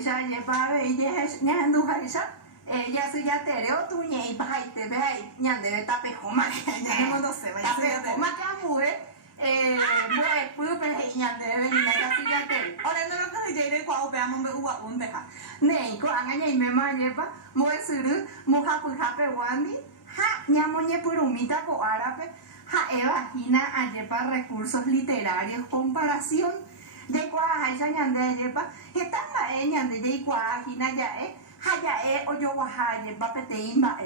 ella lleva ella es ñandu ella ella se ya te reo tu ñe pa te ve ahí ñande de tape coma ya no lo sé vaya tape coma que amue bue pudo pe ñande de ni ya se ya te ora no lo que je de kwa o pe amon be uwa un de ha nei ko anga ñe me ma lleva mo suru mo ha pu ha pe wandi ha ñamo ñe purumita ko árabe ha evagina a llevar recursos literarios comparación de qua hay sa ñande lleva está la ñande de qua hina ya haya oyo wahaye bapetein ba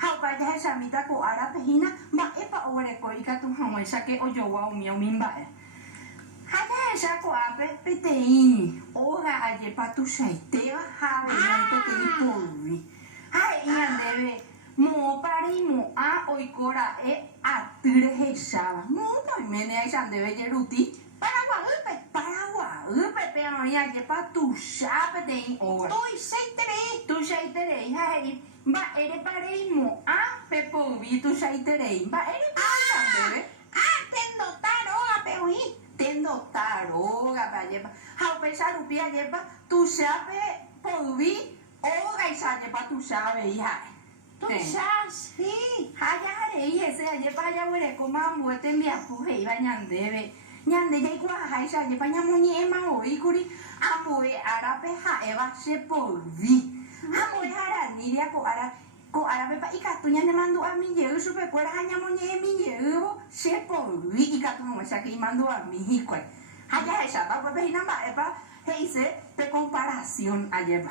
ha pa ya sa mita ko árabe hina ba pa ore ko ika tu hamo sa que oyo wa mi min ba haya sa ko ape petein ora aye pa tu saite ha na to te pulvi ha ñande be mo pari mo a oikora atire hesaba mo to mene ai san debe yeruti Paraguay pe no ya que pa tu sabe de ora tu seitere hai ba ere pareimo a pe povi tu seitere ba ere pa tendo taroga pa lleva ha pensar upia lleva tu sabe povi o gaisa lleva tu sabe hija tu sabes sí haya re ese lleva ya huele como muerte mi apuje iba ñandebe ñande de qua hay sa de paña muñe ma hoy curi amoe árabe ha eva se polvi amoe ara ni dia ko árabe pa ikatu ñande mando a mi yeu super cuera haña muñe mi yeu se polvi ikatu mo sa que mando a mi hijo haya esa ba ba hina ba eva heise de comparación alleva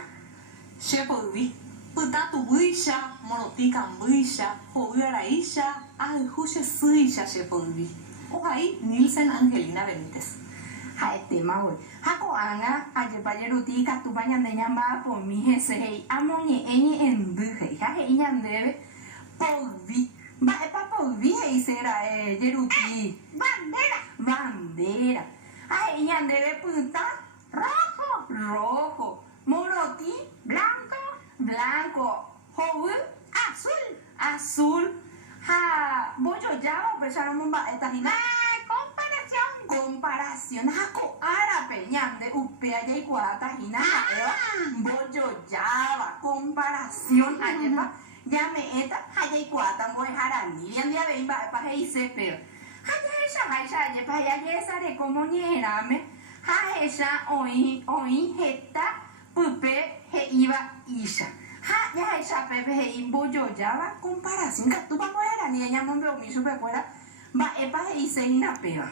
se polvi puta tu buisha morotica buisha hoguera isha al hushe suisha se polvi Ohay, Nilsen Angelina Benítez. Hai tema hoy. Hako anga aje bayeruti ka tu banyan de nyamba po mi hese hei amonye eni endu hei. Ha hei nyandebe polvi. Ba e pa polvi hei sera yeruti. Bandera. Ha hei nyandebe punta rojo. Moroti blanco. Hou azul. Ha, boyo ya empezaron a esta hina. Comparación. Hako árabe ñande upea ya iguata hina eva. Boyo ya comparación ayepa. Ya me esta haya iguata mo harani. Ya día ven ba pa hei se pero. Haya esa ayepa ya esa de como ñerame. Ha esa oi heta pupe he iba isha. Ha ya esa pepe he imboyo ya va comparación que tú vamos a ni ella me veo mi super fuera va epa he se inapeva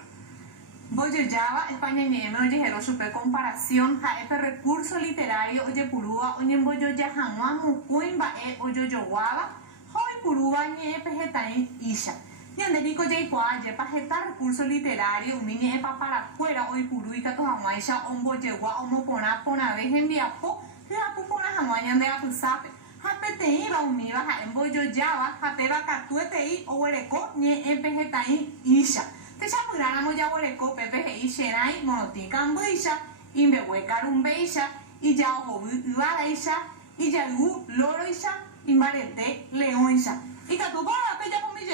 Boyo Java España ni me oye hero super comparación ha epe recurso literario oye purúa oye boyo ya hanwa mukuin ba oyo yo guava hoy purúa ni epe hetain isha ni ande dico ya igual ya pa heta recurso literario ni epa para fuera hoy puruika to hanwa isha ombo yegua omo pona vez enviapo la pupona hanwanya de apusape hapete iba umiba ha emboyo java hapeba katuete o wereko ni empejetai isha te chapurana mo ya wereko pepe ishenai monotika ambuisha imbe wekarum beisha y ya ojo ibara isha y ya loro isha y marete león isha y katupa pe ya pomi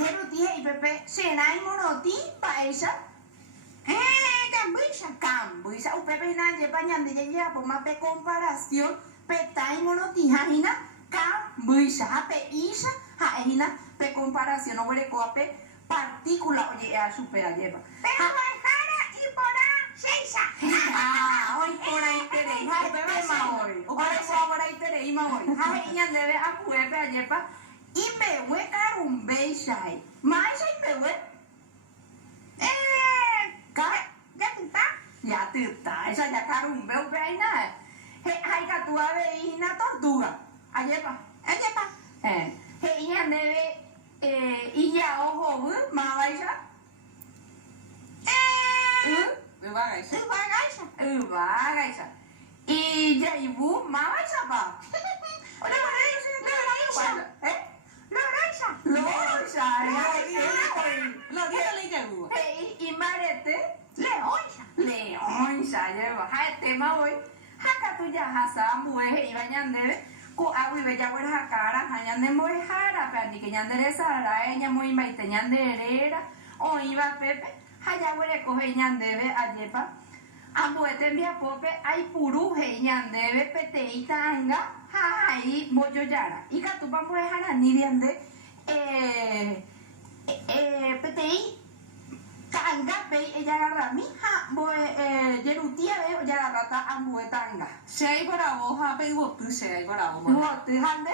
yeruti hei pepe shenai monoti pa isha Cambuisa, upepe na lleva ñande ya por más de comparación, petai monotija hina, cambuisa, hape isha, hina, pe comparación, o vere coape, partícula, oye, a supera lleva. Pero bajara y porá, seisa. Hoy por ahí tenéis, ha bebe ma hoy, o para eso ahora ahí tenéis ma hoy, ha ñande ve a cuepe a lleva, y me hueca un beisha, más y me hueca. Ya tự tại sao ya karun beo beo na hai ka tua ve ina tortuga ayepa he ina neve iya ojo ma vaisa gaisa y ya ibu ma vaisa pa Loisa y marete Leonsa lleva hai tema hoy haka tu ya hasa mueje iba ñande ko awi be ya wera hakara ñande moe hara pa ni que ñande esa ra ella muy maite ñande herera o iba pepe haya wera coge ñande be ayepa Ambuete envía pope, hay puruje, ñandebe, petei, tanga, jai, moyo yara. Y catupa pues harani viende, petei, tanga, pei, ella agarra mi, ja, boe, yerutia, veo, ya rata, ambue tanga. Se hay para vos, a pedir tú, se hay para vos. Vos te jande,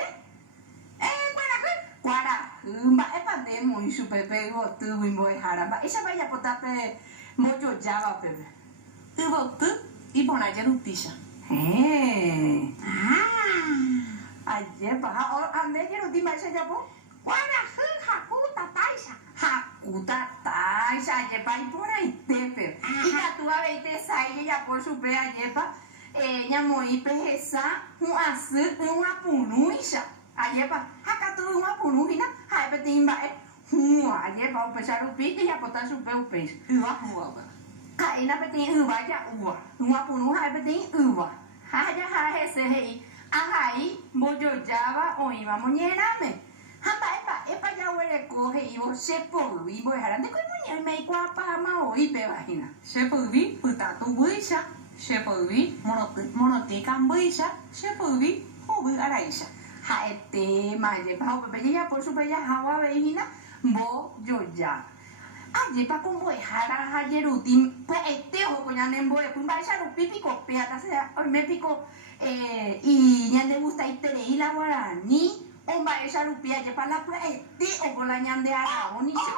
guara, es pande muy super pego, tu muy jaramba. Ella vaya por tape, moyo yaba, pepe. Y vos tú, y pon ayer un tisha. Ayer paja, ande yeruti ma esa yapo. Guara, hakuta, taisa. Hakuta taisa, ayepa y por ahí tepe. Y catua veite sai ya por su pe ayepa, ñamoi pejesa, un asu, un apunuisha. Ayepa, hakatu un apunuina, haipetimba ayepa un pecharupi y ya pota su pe upes. Y vas jugando. Kaina petin uva ya uva, un apunu haipetin uva. Haya hajese hei, ahai, boyo java o iba moñerame. Hamba epa ya huele coge y vos se por vivo dejarán de coño me guapa ma hoy pe vagina. Se puede puta tu buisa, se puede monotica buisa, se puede jugar a la isla. Ha este maye pa ho pe ya por su pe ya hawa vagina bo yo ya. Aye pa con boy hara hayeruti pues este o coña nembo pues va a un pipico pe ata sea me pico y ya le gusta itere y la guarani. Ông bà ấy sao lục bia cho bà lắp lại tí ông bà là nhằm để à đảo ni chứ